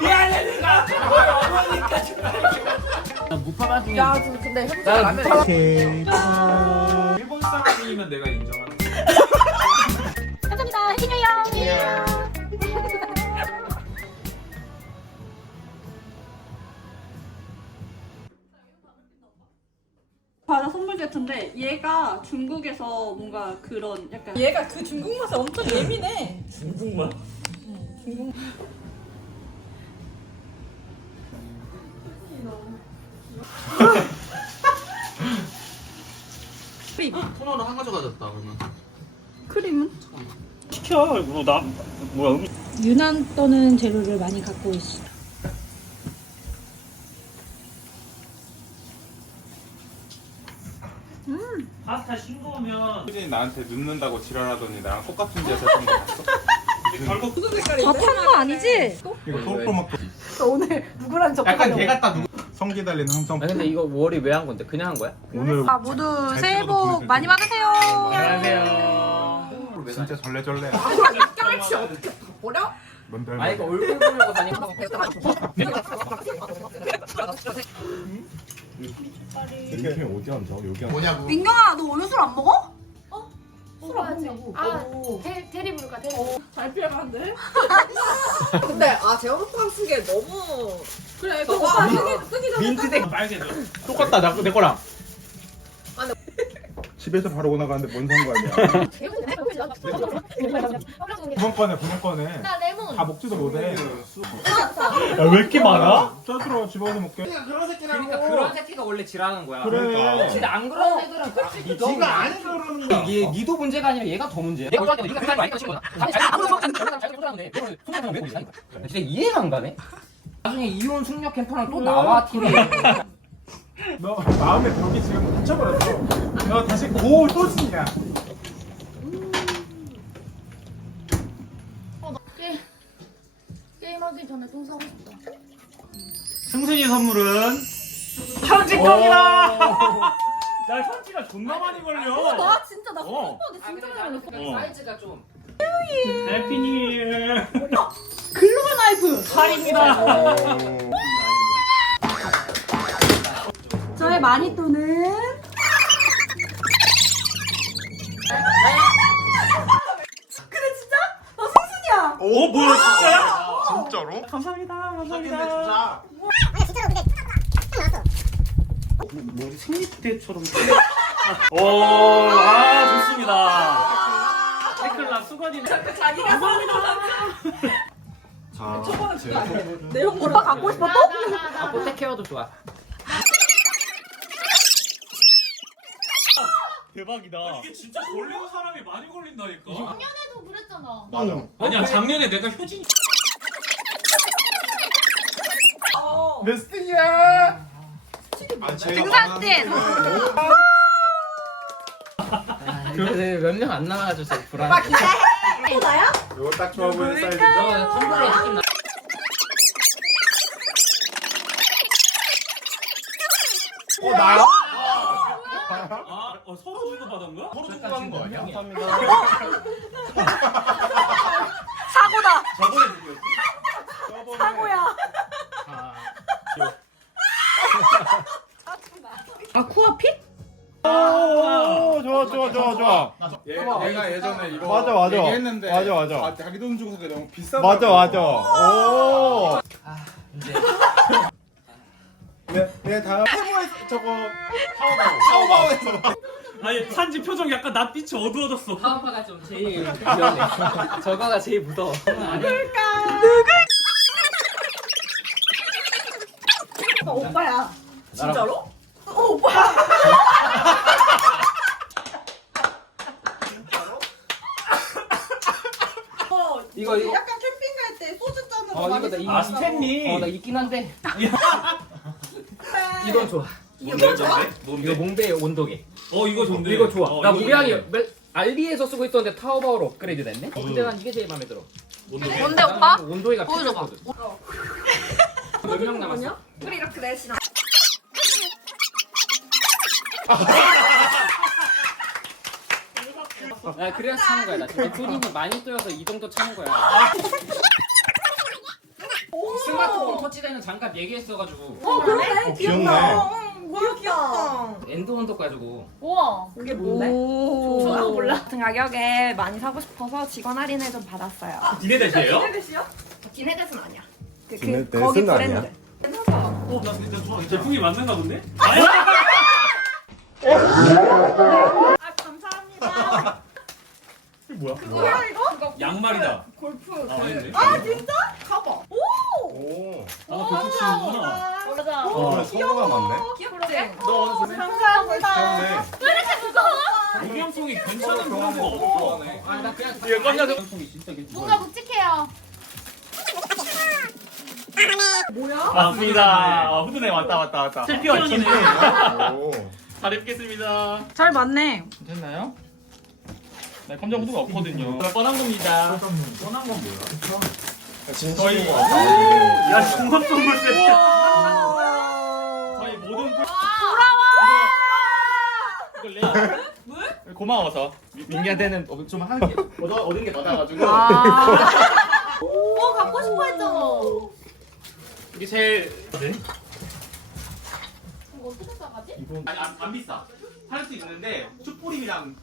미안해 내가 어머니까 무파만 중에 야, 저 근데 나 라면 일본 사람이면 내가 인정하는. 감사합니다. 해피 뉴 이어. 세트인데 얘가 중국에서 뭔가 그런 약간 얘가 그 중국 맛에 엄청 예민해. 중국만 토너를 한 가져 가졌다 그러면. 크림은 시켜 이거 나 뭐야 음 유난 떠는 재료를 많이 갖고 있어. 파스타 싱거우면 수진이 나한테 눕는다고 지랄하더니 나랑 똑같은 데서 했던 거 봤어? 결국 무슨 색깔이? 다탄 거 아니지? 이거 서울로 막 오늘 누구랑 저 약간 걔 같다 누구? 성기 달린 항상 아 근데 이거 월이 왜 한 건데? 그냥 한 거야? 오늘 아 모두 잘 새해 복. 많이 받으세요. 안녕하세요 진짜 절레절레 깡치 어떻게 버려? 뭔들 아 이거 얼굴 보려고 다니는 거 이렇게 어디 앉아? 여기 앉아 뭐냐고. 민경아 너 오늘 술 안 먹어? 술안 아 테, 테리 부를까 테리. 잘 피해가는데? 근데 아 제가 호빵 쓰기에 너무 그래 그 오빠 쓰기 쓰기 전에 민트색 빨개져 똑같다 나, 내 거랑. 집에서 바로 오나가는데 뭔 상관이야? 구멍 꺼내 구멍 꺼내 나 레몬. 다 먹지도 못해. 야왜 이렇게 많아? 짜들어 집어서 먹게. 그런 새끼라고. 그러니까 그런 새끼가 원래 지랄하는 거야. 그래. 진짜 안 그런 애들은 지가 안 그러는 거야. 얘 니도 문제가 아니라 얘가 더 문제야 내가 좋아할 때 니가 그날 많이 떠신 거야. 아무도 성장 저런 잘 소리하는데 내가 손잡으면 왜 그러지 진짜 이해가 안 가네? 나중에 이혼 숙녀 캠프랑 또 나와 팀에 너 마음의 벽이 지금 닫혀버렸어. 너 다시 고 소진이야 게 게임하기 전에 똥 싸고 싶다. 승순이 선물은? 편집형이다. 나 편지가 존나 많이 걸려. 나 진짜 나 어. 근데 진짜 많이 걸렸어. 어. 사이즈가 좀 해피 뉴 이어. 글로벌 나이프. 칼입니다 저의 마니또는. 근데 진짜? 나 승순이야. 오 뭐야 진짜야? 진짜로? 감사합니다 감사합니다. 뭐 우리 생일 때처럼. 오 아 좋습니다. 태클라 수건이네. 자기가 자 제가 오빠 갖고 싶어 또? 아 포테 케어도 좋아 대박이다 이게 진짜 걸리는 사람이 많이 걸린다니까 작년에도 그랬잖아. 맞아. 아니야 작년에 내가 효진이 어. 몇 스팅이야? 아, 등산진. 그래 몇명 안 나와가지고 진짜 불안해 또 나야? 이거 딱 좋아 보이는 사이즈죠? 선물로 나어 나야? 아 어, 서로 주고 받은 거야? 서로 주고 가는 거 아니야? 사고다 저번에 누구였지? 사고야 아쿠아핏? 오 좋아 좋아 좋아 좋아 얘, 얘가 예전에 이거 맞아, 맞아. 얘기했는데 맞아, 맞아. 아, 자기 돈 주고 사기 너무 비싸다. 맞아 맞아 오 이제 내, 내 다음 저거 타오바오에서. 아니 산지 표정 약간 낯빛이 어두워졌어. 파워파가 좀 제일 위험해 저거가 제일 무서워. 어, 오빠야. 진짜로? 어 오빠야 어, 이거, 이거. 약간 캠핑 갈 때 소주 짜는 거어 많이 이거 나 이- 아 스탠리. 어나 있긴 한데. 이건 좋아 뭔데 이거 뭔데? 몽베 온도계 어 이거 좋네 이거 좋아 어, 나 이거 모양이 좋네. 알리에서 쓰고 있었는데 타오바오로 업그레이드 됐네 근데 난 이게 제일 마음에 들어 뭔데? 뭔데 오빠? 온도계가 보여줘봐. 필요하거든 몇명 남았어? 우리 이렇게 넷이나 알았어. 나 그래서 참은 거야. 나 진짜 돈이 많이 떠여서 이 정도 참은 거야. 스마트폰 터치되는 장갑 얘기했어가지고 어 그러네. 귀엽네. 뭐야 귀엽다. 엔드원도 가지고 우와. 그게 뭔데? 저도 몰라. 같은 가격에 많이 사고 싶어서 직원 할인을 좀 받았어요. 디네댓이에요? 기네댓은 아니야. 그, 그 기네댓은 거기 아니야? 브랜드. 어, 나 진짜 좋아. 제품이 맞는가 본데? 아 감사합니다. 뭐야? 뭐야 이거? 양말이다. 골프. 아, 아닌데? 아 진짜? 가봐. 오. 아, 골프 치는구나. 맞아. 어, 친구가 많네. 귀엽지? 너 감사합니다. 귀엽네. 무명성이 괜찮은 그런 거 없어. 아 나 그냥 이거 꺼내서. 무명성이 진짜 괜찮아. 뭔가 묵직해요. 뭐야? 맞습니다. 아, 후드네 왔다 왔다 왔다. 챔피언이네. 오. 잘 입겠습니다. 잘 맞네. 됐나요? 네, 검정 후드가 없거든요. 뻔한 겁니다. 뻔한 건 뭐야? 진심인 것 같아. 야, 중섭 선물 세트. 저희 모든 꿀. 이거 이거 레아. 고마워서 민기한테는 좀 하게 얻어 얻은 게 받아가지고 어 갖고 싶어 했잖아. 이게 제일 네? 이거 어떻게 싸가지? 아니 안, 안 비싸 살 수 있는데 슈프림이랑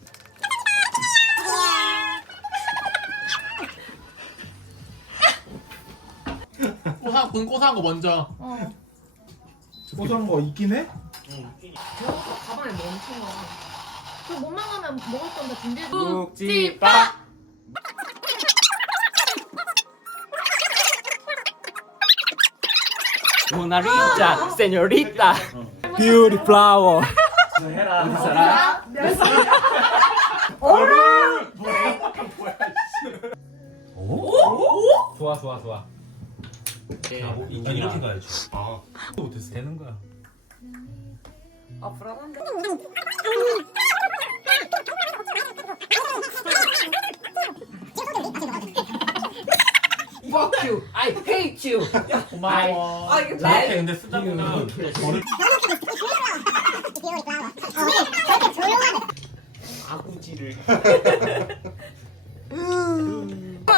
꼬사, 본 꼬사한 거 먼저. 어. 고소한 거 있긴 해? 가방에 멈춘 거. 그못 먹으면 먹을 건데 준비해. 묵지빠 모나리자 세뇨리타 뷰티 플라워. 해라 좋아 아 불안한데. Fuck you, I hate you. 고마워 아 이게 저렇게 돼? 근데 쓰다 보면 버릇 아구지를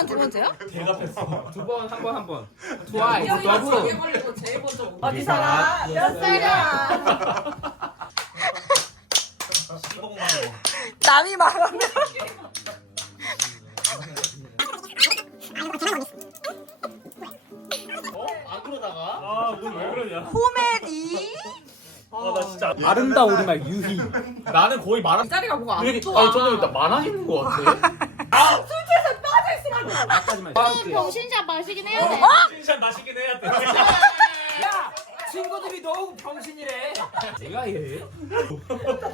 두 번째요? 대답했어 두 번 한 번 한 번. Twice, 여기 더블. 저기 걸리고 제일 먼저 오고. 어디 살아? 몇 살이야? 남이 말하면. 안 그러다가? 아넌왜 그러냐? 코미디. 아나 진짜. 아름다운 우리말 유희. 나는 거의 말한 이 자리가 뭐가 안 좋아. 아니 저는 일단 많아지는 것 같아. 아까지만. 병신샷 마시긴 해야 돼. 찐샷 마시긴 해야 돼. 야 친구들이 너무 병신이래. 내가 얘. 그러니까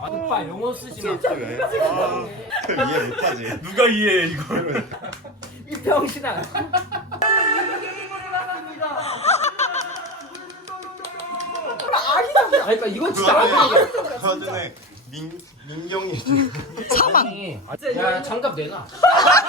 아, 오빠 영어 쓰지 마. 그래. 아, 이해 못하지. 누가 이해해 이걸 이 병신아. 그러니까 이건 진짜 아니야. 그 전에 민 민경이지. 아니, 야 장갑 내놔.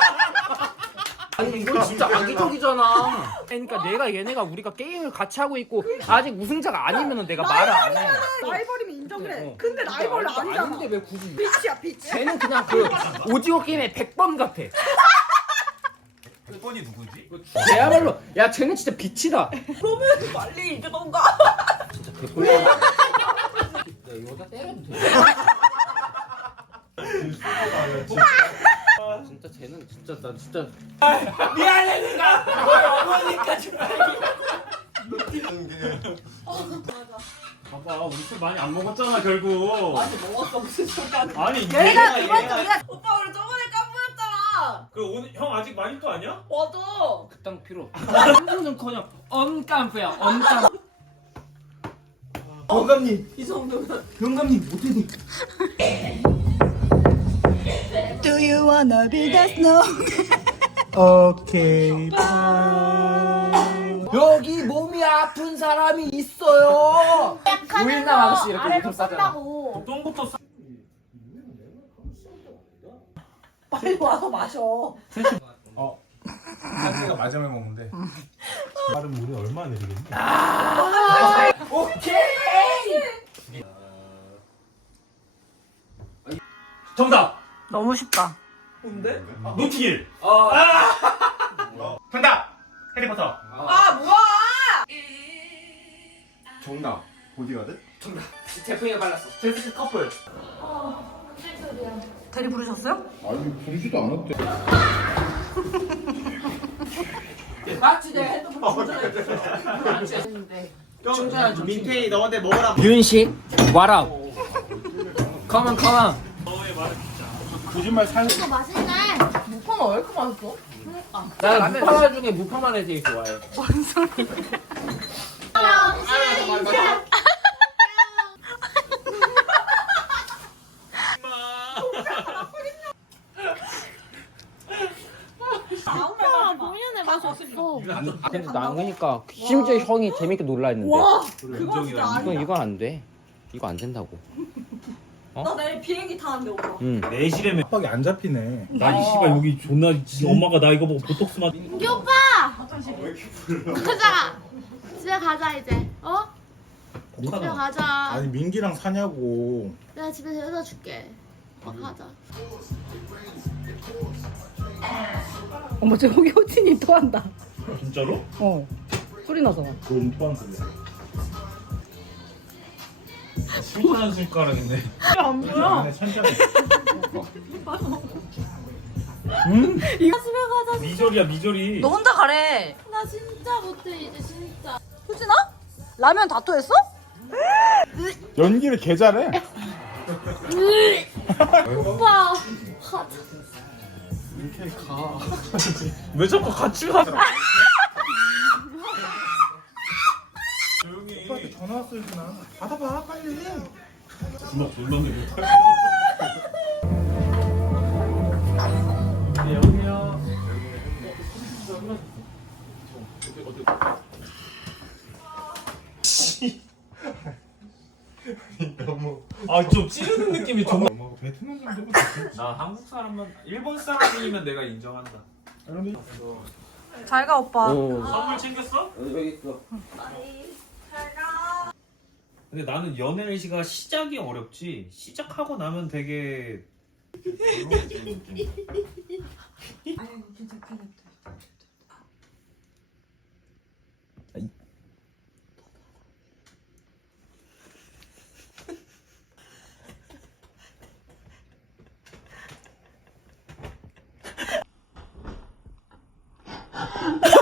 아니 이건 진짜 악의적이잖아. 그러니까 내가 얘네가 우리가 게임을 같이 하고 있고 아직 우승자가 아니면은 내가 말을 안 해. 라이벌이면 인정해. 어. 근데 라이벌 그러니까 아니잖아. 아닌데 왜 굳이? 빛이야 빛. 쟤는 그냥 그 오징어 게임의 100번 같아. 100번이 누구지? 걔야말로 야 쟤는 진짜 빛이다. 빨리 이러던가. 진짜 개꿀. 야 여자 때려도 돼. 진짜 쟤는 진짜 나 진짜 미안해 내가 어머니까 좀 봐봐 우리 술 많이 안 먹었잖아 결국 아니 먹었어 무슨 소리야. 아니 얘가 얘가 그만 좀 얘가 우리가 오빠 우리 저번에 까불었잖아. 그 오늘 형 아직 많이 또 아니야? 맞아. 그딴 필요 없어. 한숨은커녕 언깜프야 언깜. 영감님, 이 정도면. 영감님 못해. Do you wanna be the snow? 오케이. 여기 몸이 아픈 사람이 있어요. 우일남 아저씨 이렇게 아래로 싸잖아. 똥부터 싸 빨리 와서 마셔. 한테가 마지막에 먹는데. 말은 우리 얼마나 내리겠니? 오케이. 정답 너무 쉽다. 노틸. 아. 정답. 해리포터. 아 뭐야? 정답. 보디가드? 제품이 발랐어. 셀프 커플. 대리 부르셨어요? 아니 부르지도 않았대. 맞지 내 핸드폰 충전했어. 좀 민폐이 너한테 먹으라. 윤식 와라. 컴온 컴온. 거짓말 살. 이거 맛있네. 무파마 왜 이렇게 맛있어? 나는 무파마 중에 무파마를 제일 좋아해. 오빠 본연의 맛 없어. 아, 근데 난 그러니까 심지어 형이 재밌게 놀라 했는데. 그거 진짜 이건 아니야. 이건 안 돼. 이거 안 된다고. 나 내일 비행기 타는데 오빠. 응. 내실에면 빡이 안 잡히네. 나이 씨발 여기 존나 엄마가 나 이거 보고 보톡스 맞 민기 오빠. 가자. 집에 가자 이제. 어? 집에 가자. 아니 민기랑 사냐고. 내가 집에 데려다 줄게. 어 가자. 어머 저 호기 호티님 또 한다. 진짜로? 어. 소리 나서. 그거 음토한 소리야 술잔 숟가락인데 안 보여. 안에 천장에. 이거 집에 가자. 미저리야 미저리 너 혼자 가래. 나 진짜 못해 이제 진짜. 효진아? 라면 다 토했어? 연기를 개 잘해. 오빠. 가자. 왜 자꾸 같이 가 오빠한테 전화 왔어 유진아. 받아봐 빨리. 존나 내 너무. 아좀 찌르는 느낌이 존나 엄마가 베트남 정도면 됐지. 나 한국 사람만 일본 사람이면 내가 인정한다 잘가 오빠. 선물 챙겼어? 여기 있어. 근데 나는 연애가 시작이 어렵지 시작하고 나면 되게 알지.